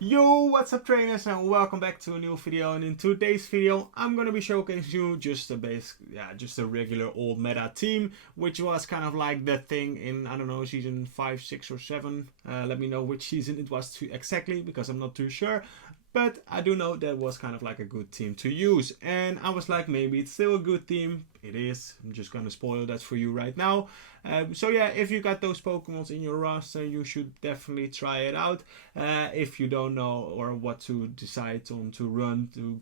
Yo, what's up trainers, and welcome back to a new video. And in today's video I'm gonna be showcasing you just a regular old meta team, which was kind of like the thing in, I don't know, season 5, 6 or 7. Let me know which season it was exactly, because I'm not too sure. But I do know that was kind of like a good team to use, and I was like, maybe it's still a good team. It is. I'm just gonna spoil that for you right now. So yeah, if you got those Pokemons in your roster, you should definitely try it out. If you don't know or what to decide on to run to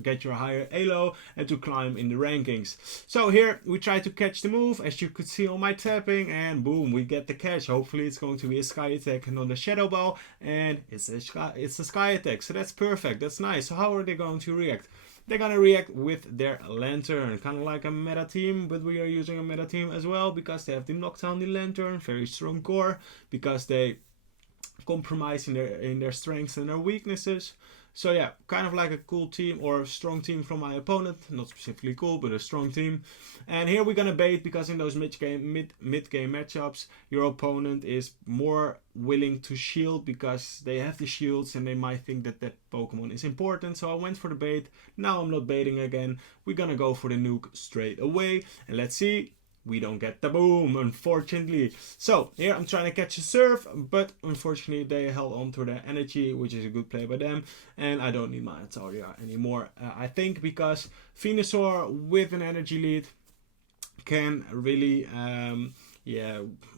get your higher Elo and to climb in the rankings. So here we try to catch the move, as you could see on my tapping, and boom, we get the catch. Hopefully it's going to be a Sky Attack and not a Shadow Ball, and it's a Sky Attack. So that's perfect. That's nice. So how are they going to react? They're gonna react with their Lantern, kind of like a meta team, but we are using a meta team as well because they have the Noctowl, the Lantern, very strong core, because they compromise in their strengths and their weaknesses. So yeah, kind of like a cool team, or a strong team from my opponent. Not specifically cool, but a strong team. And here we're gonna bait, because in those mid-game matchups, your opponent is more willing to shield because they have the shields and they might think that that Pokemon is important. So I went for the bait. Now I'm not baiting again. We're gonna go for the nuke straight away. And let's see. We don't get the boom, unfortunately. So here I'm trying to catch a serve, but unfortunately they held on to their energy, which is a good play by them. And I don't need my Altaria anymore, I think, because Venusaur with an energy lead can really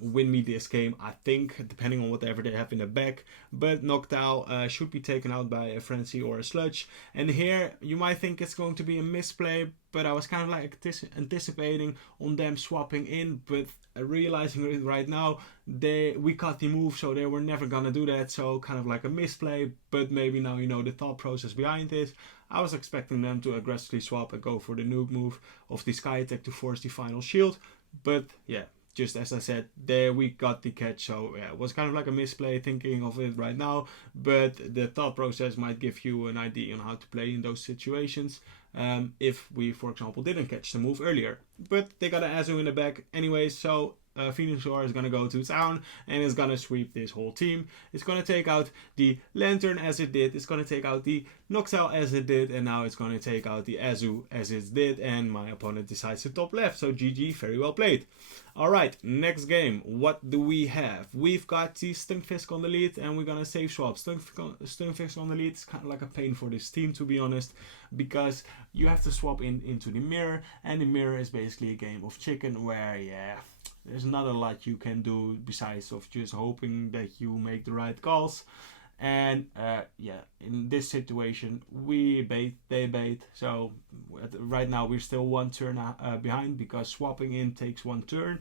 win me this game, I think, depending on whatever they have in the back. But Noctowl should be taken out by a Frenzy or a Sludge. And here you might think it's going to be a misplay, but I was kind of like anticipating on them swapping in, but realizing it right now, we cut the move, so they were never gonna do that. So kind of like a misplay, but maybe now you know the thought process behind it. I was expecting them to aggressively swap and go for the nuke move of the Sky Attack to force the final shield, but yeah, just as I said, there we got the catch. So yeah, it was kind of like a misplay thinking of it right now, but the thought process might give you an idea on how to play in those situations, if we, for example, didn't catch the move earlier. But they got an Azu in the back anyway, so Venusaur is going to go to town and is going to sweep this whole team. It's going to take out the Lantern as it did, it's going to take out the Noctowl as it did, and now it's going to take out the Azu as it did, and my opponent decides to top left. So GG, very well played. Alright, next game, what do we have? We've got the Stunfisk on the lead, and we're going to save swap. Stunfisk on the lead is kind of like a pain for this team, to be honest, because you have to swap into the mirror, and the mirror is basically a game of chicken where, yeah, there's not a lot you can do besides of just hoping that you make the right calls. And yeah, in this situation we bait, they bait. So right now we're still one turn behind, because swapping in takes one turn,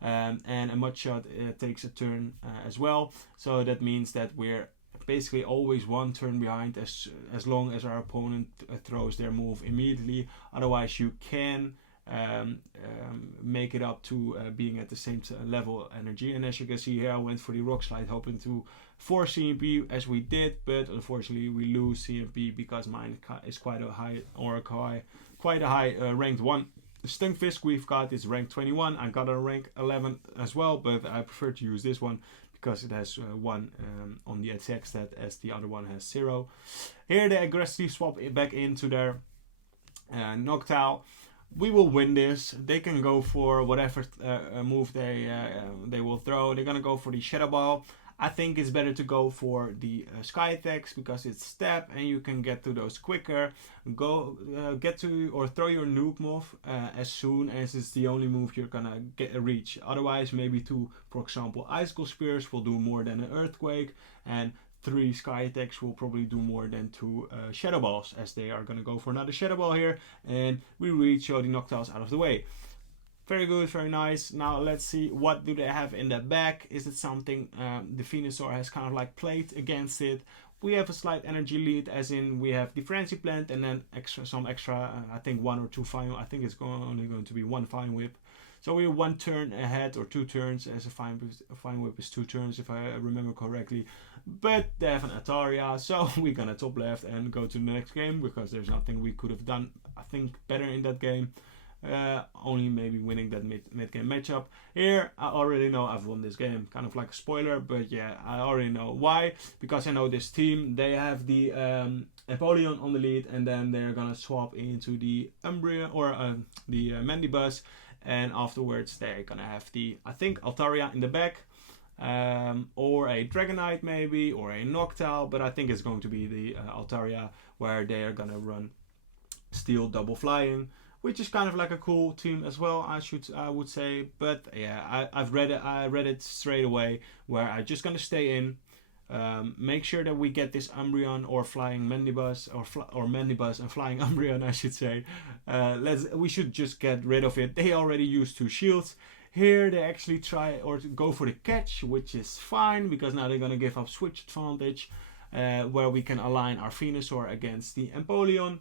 and a Mudshot takes a turn as well. So that means that we're basically always one turn behind, as long as our opponent throws their move immediately. Otherwise you can make it up to being at the same level energy. And as you can see here, I went for the Rock Slide hoping to force CMP, as we did, but unfortunately we lose CMP because mine is quite a high ranked 1. The Stunfisk we've got is rank 21. I got a rank 11 as well, but I prefer to use this one because it has 1 on the attack stat, as the other one has 0. Here they aggressively swap it back into their Noctowl. We will win this. They can go for whatever move they will throw. They're gonna go for the Shadow Ball. I think it's better to go for the Sky Attacks because it's step and you can get to those quicker. Get to or throw your nuke move as soon as it's the only move you're gonna reach. Otherwise, maybe 2, for example, Icicle Spears will do more than an Earthquake, and 3 Sky Attacks will probably do more than 2 Shadow Balls, as they are gonna go for another Shadow Ball here, and we reach the Noctowls out of the way. Very good, very nice. Now let's see, what do they have in the back? Is it something the Venusaur has kind of like played against it? We have a slight energy lead, as in we have the Frenzy Plant and then some extra, I think 1 or 2 Fine. I think it's only going to be 1 Fine Whip. So we're 1 turn ahead, or 2 turns, as a Fine Whip is 2 turns if I remember correctly. But they have an Altaria, so we're gonna top left and go to the next game, because there's nothing we could have done, I think, better in that game. only maybe winning that mid-game matchup. Here, I already know I've won this game. Kind of like a spoiler, but yeah, I already know why. Because I know this team, they have the Empoleon on the lead, and then they're gonna swap into the Umbreon, or the Mandibuzz, and afterwards they're gonna have the, I think, Altaria in the back. Or a Dragonite maybe, or a Noctowl, but I think it's going to be the Altaria, where they are gonna run Steel Double Flying, which is kind of like a cool team as well, I would say. But yeah, I read it straight away, where I'm just gonna stay in, make sure that we get this Umbreon or Flying Mandibuzz, or Mandibuzz and Flying Umbreon, I should say. We should just get rid of it. They already used 2 shields. Here they actually try or go for the catch, which is fine, because now they're going to give up switch advantage, where we can align our Venusaur against the Empoleon.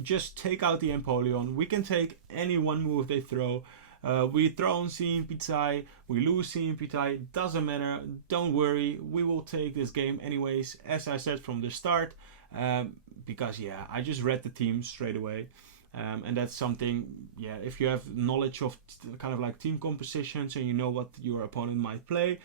Just take out the Empoleon. We can take any one move they throw. We throw on Sempitei, we lose Sempitei, doesn't matter, don't worry, we will take this game anyways, as I said from the start, because yeah, I just read the team straight away. And that's something, yeah, if you have knowledge of kind of like team compositions and you know what your opponent might play,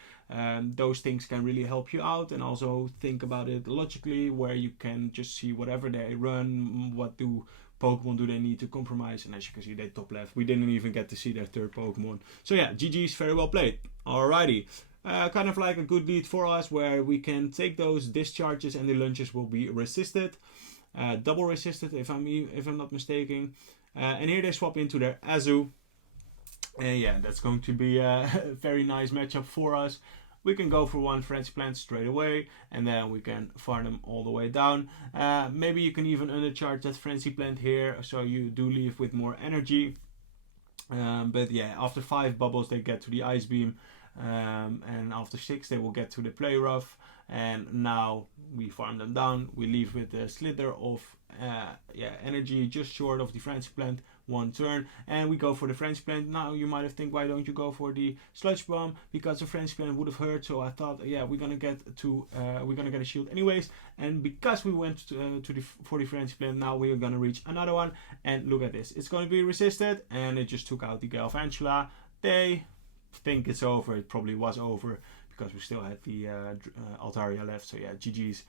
those things can really help you out. And also think about it logically, where you can just see whatever they run, what do Pokemon do they need to compromise. And as you can see, they top left. We didn't even get to see their third Pokemon. So yeah, GG's, very well played. Alrighty. Kind of like a good lead for us, where we can take those discharges and the lunges will be resisted. Double resisted, if I'm not mistaken. And here they swap into their Azu. And yeah, that's going to be a very nice matchup for us. We can go for one Frenzy Plant straight away, and then we can farm them all the way down. Maybe you can even undercharge that Frenzy Plant here, so you do leave with more energy. But yeah, after 5 bubbles they get to the Ice Beam, and after 6 they will get to the Play Rough. And now we farm them down. We leave with a slither of energy just short of the Frenzy Plant, 1 turn, and we go for the Frenzy Plant. Now you might have think, why don't you go for the Sludge Bomb? Because the Frenzy Plant would have hurt. So I thought, yeah, we're gonna get a shield anyways. And because we went for the Frenzy Plant, now we are gonna reach another one. And look at this, it's gonna be resisted, and it just took out the Galvantula. They think it's over. It probably was over, because we still had the Altaria left. So yeah, GG's.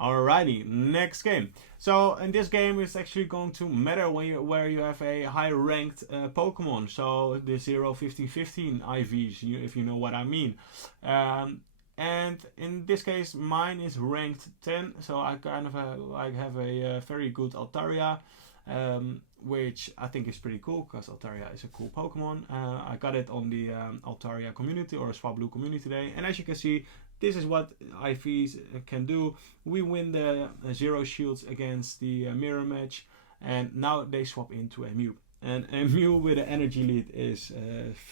Alrighty, next game. So in this game, it's actually going to matter where you have a high ranked Pokemon. So the 0, 15, 15 IVs, if you know what I mean. And in this case, mine is ranked 10. So I kind of have a very good Altaria. Which I think is pretty cool, because Altaria is a cool Pokemon. I got it on the Altaria community, or Swablu community today, and as you can see, this is what IVs can do. We win the 0 shields against the mirror match, and now they swap into a Mew. And a Mew with an energy lead is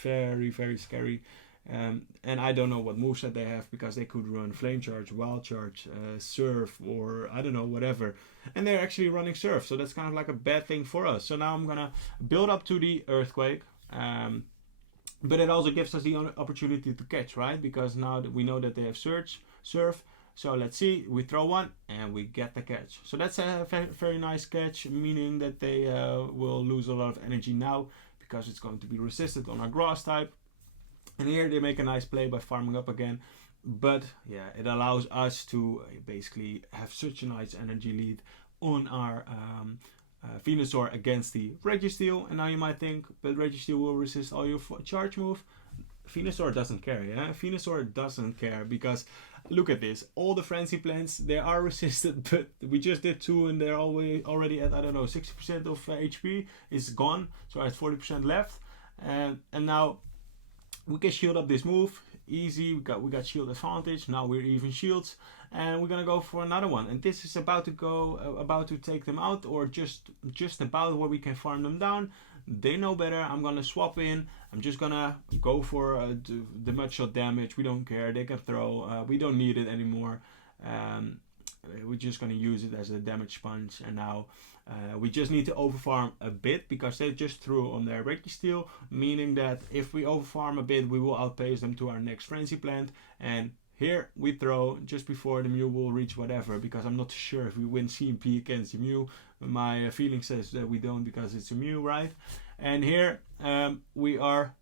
very, very scary. And I don't know what moveset they have, because they could run Flame Charge, Wild Charge, Surf, or I don't know, whatever. And they're actually running Surf, so that's kind of like a bad thing for us. So now I'm gonna build up to the Earthquake. But it also gives us the opportunity to catch, right? Because now that we know that they have Surf. So let's see, we throw one and we get the catch. So that's a very nice catch, meaning that they will lose a lot of energy now, because it's going to be resisted on our Grass type. And here they make a nice play by farming up again. But yeah, it allows us to basically have such a nice energy lead on our Venusaur against the Registeel. And now you might think, but Registeel will resist all your charge move. Venusaur doesn't care, yeah? Venusaur doesn't care, because look at this. All the Frenzy Plants, they are resisted, but we just did 2 and they're already at, I don't know, 60% of HP is gone. So I have 40% left. And now we can shield up this move, easy. We got shield advantage. Now we're even shields, and we're gonna go for another one. And this is about to take them out, or just about where we can farm them down. They know better. I'm gonna swap in. I'm just gonna go for the Mudshot damage. We don't care. They can throw. We don't need it anymore. We're just gonna use it as a damage sponge. And now we just need to overfarm a bit, because they just threw on their Registeel, meaning that if we overfarm a bit, we will outpace them to our next Frenzy Plant. And here we throw just before the Mew will reach whatever, because I'm not sure if we win CMP against the Mew. My feeling says that we don't, because it's a Mew, right? And here we are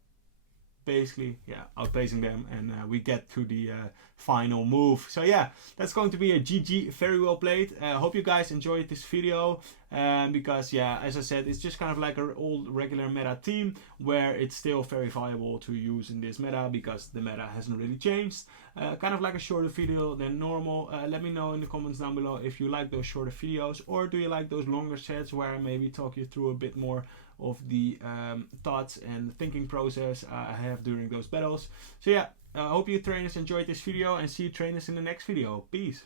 basically outpacing them, and we get to the final move. So yeah, that's going to be a GG. Very well played. Hope you guys enjoyed this video, because yeah, as I said, it's just kind of like an old regular meta team where it's still very viable to use in this meta because the meta hasn't really changed. Kind of like a shorter video than normal. Let me know in the comments down below if you like those shorter videos, or do you like those longer sets where I maybe talk you through a bit more of the thoughts and thinking process I have during those battles. So yeah, I hope you trainers enjoyed this video, and see you trainers in the next video. Peace.